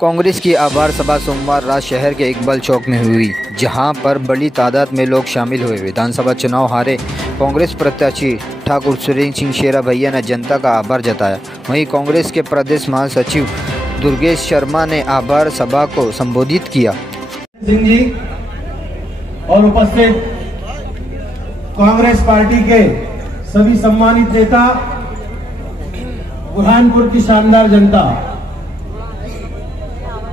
कांग्रेस की आभार सभा सोमवार रात शहर के इकबाल चौक में हुई, जहां पर बड़ी तादाद में लोग शामिल हुए। विधानसभा चुनाव हारे कांग्रेस प्रत्याशी ठाकुर सुरेंद्र सिंह शेरा भैया ने जनता का आभार जताया। वहीं कांग्रेस के प्रदेश महासचिव दुर्गेश शर्मा ने आभार सभा को संबोधित किया। सिंह जी और उपस्थित कांग्रेस पार्टी के सभी सम्मानित नेता, बुरहानपुर की शानदार जनता,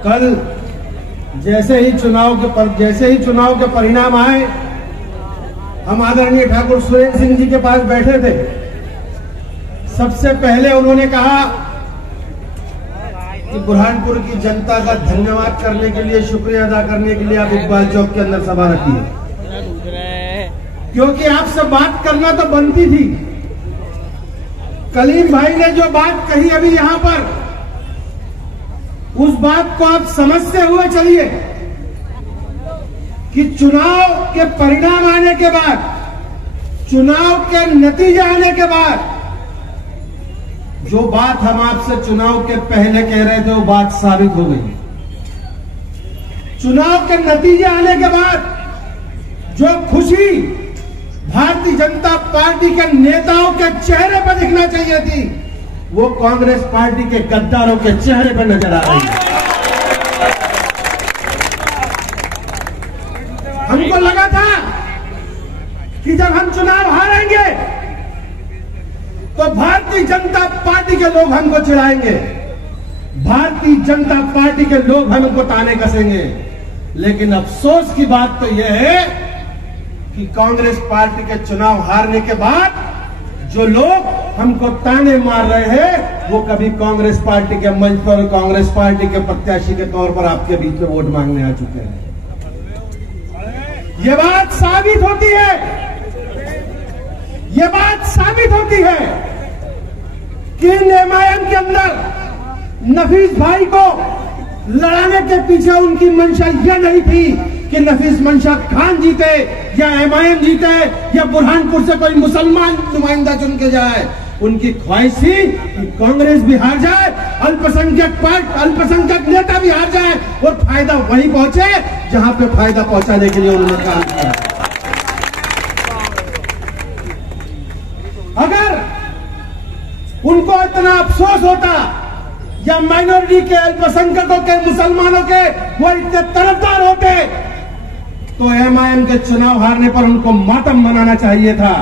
कल जैसे ही चुनाव के परिणाम आए, हम आदरणीय ठाकुर सुरेंद्र सिंह जी के पास बैठे थे। सबसे पहले उन्होंने कहा कि बुरहानपुर की जनता का धन्यवाद करने के लिए, शुक्रिया अदा करने के लिए आप इकबाल चौक के अंदर सभा रखिए, क्योंकि आपसे बात करना तो बनती थी। कलीम भाई ने जो बात कही अभी यहां पर, उस बात को आप समझते हुए चलिए कि चुनाव के परिणाम आने के बाद, चुनाव के नतीजे आने के बाद, जो बात हम आपसे चुनाव के पहले कह रहे थे वो बात साबित हो गई। चुनाव के नतीजे आने के बाद जो खुशी भारतीय जनता पार्टी के नेताओं के चेहरे पर दिखना चाहिए थी, वो कांग्रेस पार्टी के गद्दारों के चेहरे पर नजर आ रही है। हमको लगा था कि जब हम चुनाव हारेंगे तो भारतीय जनता पार्टी के लोग हमको चिढ़ाएंगे, भारतीय जनता पार्टी के लोग हमको ताने कसेंगे। लेकिन अफसोस की बात तो यह है कि कांग्रेस पार्टी के चुनाव हारने के बाद जो लोग हमको ताने मार रहे हैं, वो कभी कांग्रेस पार्टी के मंच पर, कांग्रेस पार्टी के प्रत्याशी के तौर पर आपके बीच में वोट मांगने आ चुके हैं। ये बात साबित होती है, ये बात साबित होती है कि एमआईएम के अंदर नफीस भाई को लड़ाने के पीछे उनकी मंशा यह नहीं थी कि नफीस मंशा खान जीते या एमआईएम जीते या बुरहानपुर से कोई मुसलमान नुमाइंदा चुन के जाए। उनकी ख्वाहिश थी कि कांग्रेस भी हार जाए, अल्पसंख्यक नेता भी हार जाए और फायदा वहीं पहुंचे जहां पे फायदा पहुंचाने के लिए उन्होंने काम किया। अगर उनको इतना अफसोस होता या माइनॉरिटी के, अल्पसंख्यकों के, मुसलमानों के वो इतने तरफदार होते, तो एमआईएम के चुनाव हारने पर उनको मातम मनाना चाहिए था।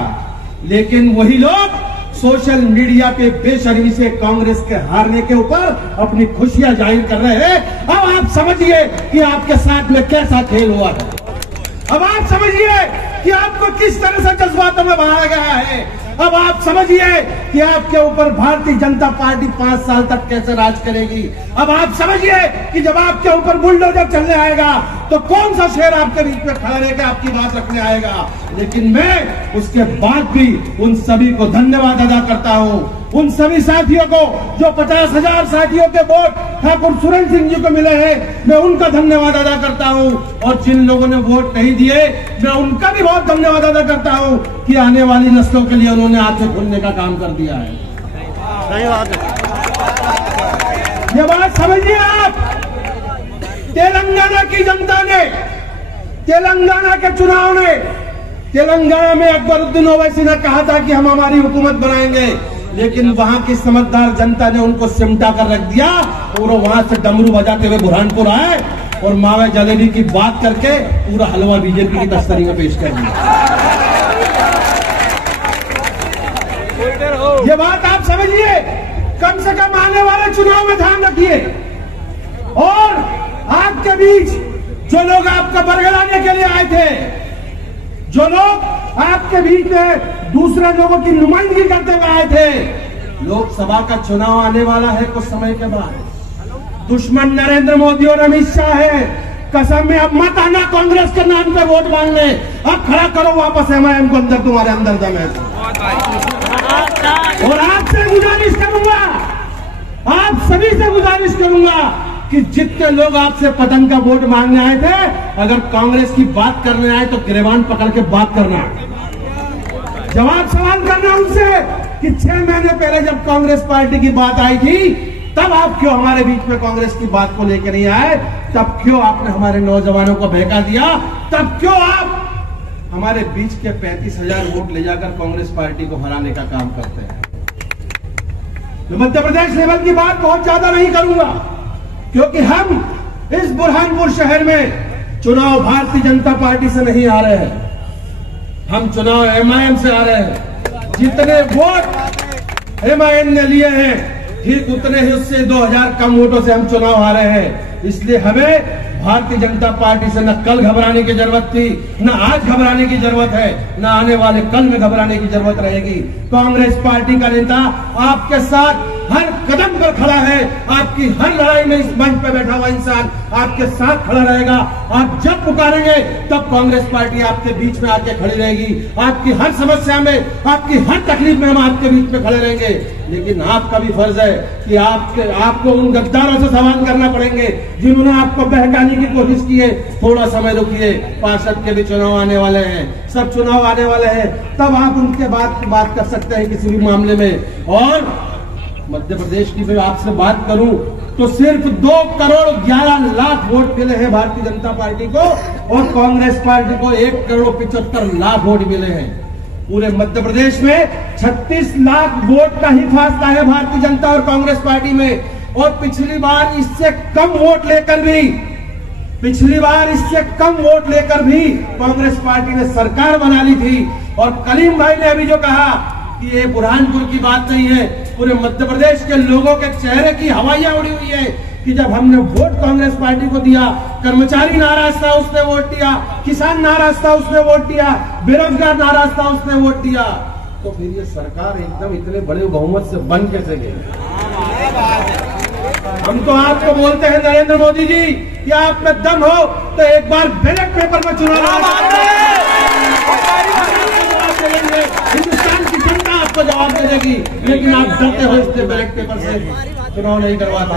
लेकिन वही लोग सोशल मीडिया पे बेशर्मी से कांग्रेस के हारने के ऊपर अपनी खुशियां जाहिर कर रहे हैं। अब आप समझिए कि आपके साथ में कैसा खेल हुआ है। अब आप समझिए कि आपको किस तरह से जज्बातों में बहाया गया है। अब आप समझिए कि आपके ऊपर भारतीय जनता पार्टी 5 साल तक कैसे राज करेगी। अब आप समझिए कि जब आपके ऊपर बुलडोजर चलने आएगा तो कौन सा शेर आपके बीच में खड़ा रहकर आपकी बात रखने आएगा। लेकिन मैं उसके बाद भी उन सभी को धन्यवाद अदा करता हूं, उन सभी साथियों को जो 50,000 साथियों के वोट ठाकुर सुरेंद्र सिंह जी को मिले हैं, मैं उनका धन्यवाद अदा करता हूं। और जिन लोगों ने वोट नहीं दिए, मैं उनका भी बहुत धन्यवाद अदा करता हूं कि आने वाली नस्लों के लिए उन्होंने आंखें खोलने का काम कर दिया है। सही बात है, ये बात समझिए आप। तेलंगाना की जनता ने, तेलंगाना के चुनाव ने, तेलंगाना में अकबरुद्दीन ओवैसी ने कहा था कि हम हमारी हुकूमत बनाएंगे, लेकिन वहां की समझदार जनता ने उनको सिमटा कर रख दिया और वो वहां से डमरू बजाते हुए बुरहानपुर आए और मावे जलेबी की बात करके पूरा हलवा बीजेपी की तस्तरी में पेश कर दिया। ये बात आप समझिए, कम से कम आने वाले चुनाव में ध्यान रखिए। और आपके बीच जो लोग आपका बरगलाने के लिए आए थे, जो लोग आपके बीच में दूसरे लोगों की नुमाइंदगी करते हुए आए थे, लोकसभा का चुनाव आने वाला है कुछ समय के बाद। दुश्मन नरेंद्र मोदी और अमित शाह है। कसम में अब मत आना कांग्रेस के नाम पे वोट मांगने। अब खड़ा करो वापस एमआईएम को अंदर, तुम्हारे अंदर दम है। और आपसे गुजारिश करूंगा, आप सभी से गुजारिश करूंगा कि जितने लोग आपसे पतन का वोट मांगने आए थे, अगर कांग्रेस की बात करने आए तो गिरबान पकड़ के बात करना, जवाब सवाल करना उनसे कि 6 महीने पहले जब कांग्रेस पार्टी की बात आई थी तब आप क्यों हमारे बीच में कांग्रेस की बात को लेकर नहीं आए? तब क्यों आपने हमारे नौजवानों को बहका दिया? तब क्यों आप हमारे बीच के 35,000 वोट ले जाकर कांग्रेस पार्टी को हराने का काम करते हैं? तो मध्य प्रदेश लेवल की बात बहुत ज्यादा नहीं करूंगा, क्योंकि हम इस बुरहानपुर शहर में चुनाव भारतीय जनता पार्टी से नहीं आ रहे हैं, हम चुनाव MIM से आ रहे हैं। जितने वोट MIM ने लिए हैं, ठीक उतने ही उससे 2000 कम वोटों से हम चुनाव आ रहे हैं। इसलिए हमें भारतीय जनता पार्टी से न कल घबराने की जरूरत थी, न आज घबराने की जरूरत है, न आने वाले कल में घबराने की जरूरत रहेगी। कांग्रेस पार्टी का नेता आपके साथ हर कदम पर खड़ा है, आपकी हर लड़ाई में इस मंच पर बैठा हुआ इंसान आपके साथ खड़ा रहेगा। आप जब पुकारेंगे तब कांग्रेस पार्टी आपके बीच में आके खड़ी रहेगी। आपकी हर समस्या में, आपकी हर तकलीफ में हम आपके बीच में खड़े रहेंगे। लेकिन आपका भी फर्ज है कि आपको उन गद्दारों से सवाल करना पड़ेंगे जिन्होंने आपको बहकाने की कोशिश की है। थोड़ा समय रुकिए, पार्षद के भी चुनाव आने वाले हैं, सब चुनाव आने वाले हैं, तब आप उनके बात कर सकते हैं किसी भी मामले में। और मध्य प्रदेश की भी आपसे बात करूं तो सिर्फ 2,11,00,000 वोट मिले हैं भारतीय जनता पार्टी को, और कांग्रेस पार्टी को 1,75,00,000 वोट मिले हैं। पूरे मध्य प्रदेश में 36 लाख वोट का ही फासला है भारतीय जनता और कांग्रेस पार्टी में। और पिछली बार इससे कम वोट लेकर भी कांग्रेस पार्टी ने सरकार बना ली थी। और कलीम भाई ने अभी जो कहा कि ये बुरहानपुर की बात नहीं है, पूरे मध्य प्रदेश के लोगों के चेहरे की हवाइयां उड़ी हुई है कि जब हमने वोट कांग्रेस पार्टी को दिया, कर्मचारी नाराज था उसने वोट दिया, किसान नाराज था उसने वोट दिया, बेरोजगार नाराज था उसने वोट दिया, तो फिर ये सरकार एकदम इतने बड़े बहुमत से बन कैसे गई? हम तो आपको बोलते हैं नरेंद्र मोदी जी कि आप में दम हो तो एक बार बैलेट पेपर में चुनाव देंगे, हिंदुस्तान की जनता आपको जवाब दे देगी। लेकिन आप डरते हो इसलिए बैलेट पेपर से चुनाव नहीं करवाते।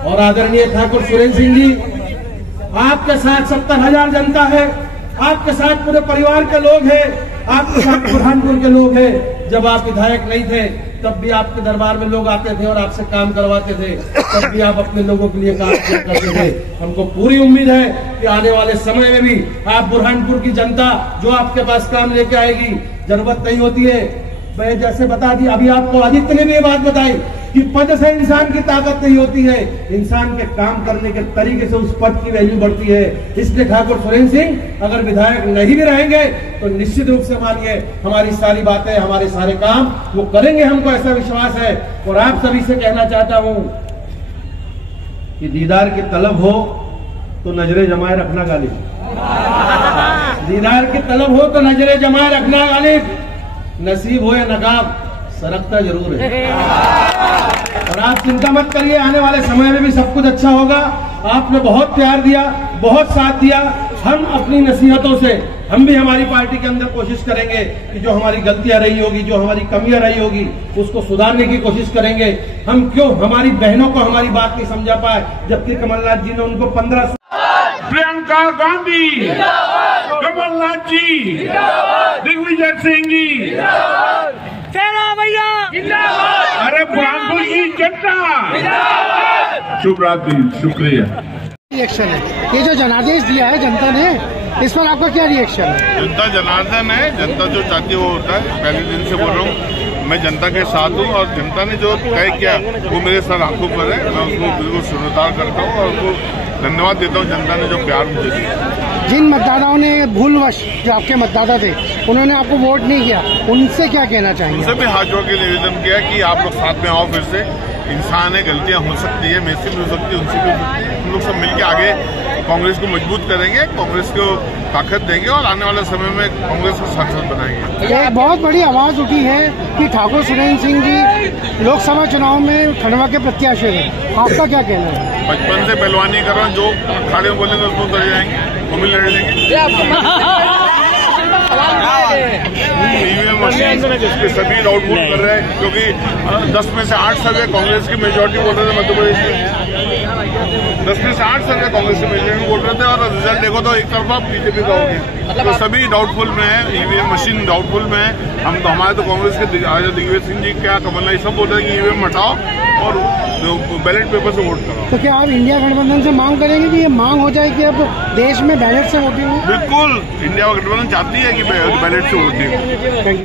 और आदरणीय ठाकुर सुरेंद्र सिंह जी, आपके साथ 70,000 जनता है, आपके साथ पूरे परिवार के लोग हैं, आपके साथ बुरहानपुर के लोग हैं। जब आप विधायक नहीं थे तब भी आपके दरबार में लोग आते थे और आपसे काम करवाते थे, तब भी आप अपने लोगों के लिए काम किया करते थे। हमको पूरी उम्मीद है कि आने वाले समय में भी आप बुरहानपुर की जनता जो आपके पास काम लेके आएगी, जरूरत नहीं होती है, मैं जैसे बता दी अभी आपको आदित्य ने भी ये बात बताई कि पद से इंसान की ताकत नहीं होती है, इंसान के काम करने के तरीके से उस पद की वैल्यू बढ़ती है। इसलिए ठाकुर सुरेंद्र सिंह अगर विधायक नहीं भी रहेंगे तो निश्चित रूप से मानिए हमारी सारी बातें, हमारे सारे काम वो करेंगे, हमको ऐसा विश्वास है। और आप सभी से कहना चाहता हूं कि दीदार की तलब हो तो नजरें जमाए रखना गालिब, दीदार की तलब हो तो नजरें जमाए रखना गालिब, नसीब हो या नकाब सरकता जरूर है। और आप चिंता मत करिए, आने वाले समय में भी सब कुछ अच्छा होगा। आपने बहुत प्यार दिया, बहुत साथ दिया। हम अपनी नसीहतों से, हम भी हमारी पार्टी के अंदर कोशिश करेंगे कि जो हमारी गलतियां रही होगी, जो हमारी कमियां रही होगी, उसको सुधारने की कोशिश करेंगे। हम क्यों हमारी बहनों को हमारी बात नहीं समझा पाए, जबकि कमलनाथ जी ने उनको 15 प्रियंका गांधी, कमलनाथ जी, दिग्विजय सिंह जी, भैया, अरे बुरहानपुर की जनता, शुभ रात्रि, शुक्रिया। रिएक्शन है ये जो जनादेश दिया है जनता ने, इस पर आपका क्या रिएक्शन है? जनता जनार्दन है, जनता जो चाहती है वो होता है। पहले दिन से बोल रहा हूँ, मैं जनता के साथ हूँ और जनता ने जो तय किया वो मेरे सर आंखों पर है। मैं उसको बिल्कुल स्वीकार करता हूँ और उनको धन्यवाद देता हूँ जनता ने जो प्यार मुझे दिया। जिन मतदाताओं ने भूलवश, जो आपके मतदाता थे, उन्होंने आपको वोट नहीं किया, उनसे क्या कहना चाहेंगे? उनसे भी हाथ जोड़ के निवेदन किया कि आप लोग साथ में आओ, फिर से इंसान है, गलतियां हो सकती है, मेरे से भी हो सकती है, उनसे भी हो सकती है। हम लोग सब मिलकर आगे कांग्रेस को मजबूत करेंगे, कांग्रेस को ताकत देंगे और आने वाले समय में कांग्रेस को सांसद बनाएंगे। एक बहुत बड़ी आवाज उठी है कि ठाकुर सुरेंद्र सिंह जी लोकसभा चुनाव में खंडवा के प्रत्याशी हैं, आपका क्या कहना है? बचपन से पहलवानी कर रहा हूँ, जो अखाड़े में बोलेंगे उसको उतर जाएंगे, वो भी लड़ लेंगे। ईवीएम मशीन इसके सभी डाउटफुल कर रहे हैं, क्योंकि 10 में से 8 सर्वे कांग्रेस की मेजोरिटी बोल रहे थे मध्य प्रदेश में, 10 में से 8 सर्वे कांग्रेस की मेजोरिटी बोल रहे थे और रिजल्ट देखो तो एक तरफा बीजेपी का हो गया। तो सभी डाउटफुल में है, ईवीएम मशीन डाउटफुल में है। हम तो हमारे तो कांग्रेस के दिग्विजय सिंह जी क्या, कमलनाथ सब बोल रहे हैं कि ईवीएम हटाओ और बैलेट पेपर से वोट कराओ। तो क्या आप इंडिया गठबंधन से मांग करेंगे कि ये मांग हो जाए कि अब देश में बैलेट से वोटिंग हो? बिल्कुल, इंडिया गठबंधन चाहती है कि बैलेट से वोटिंग।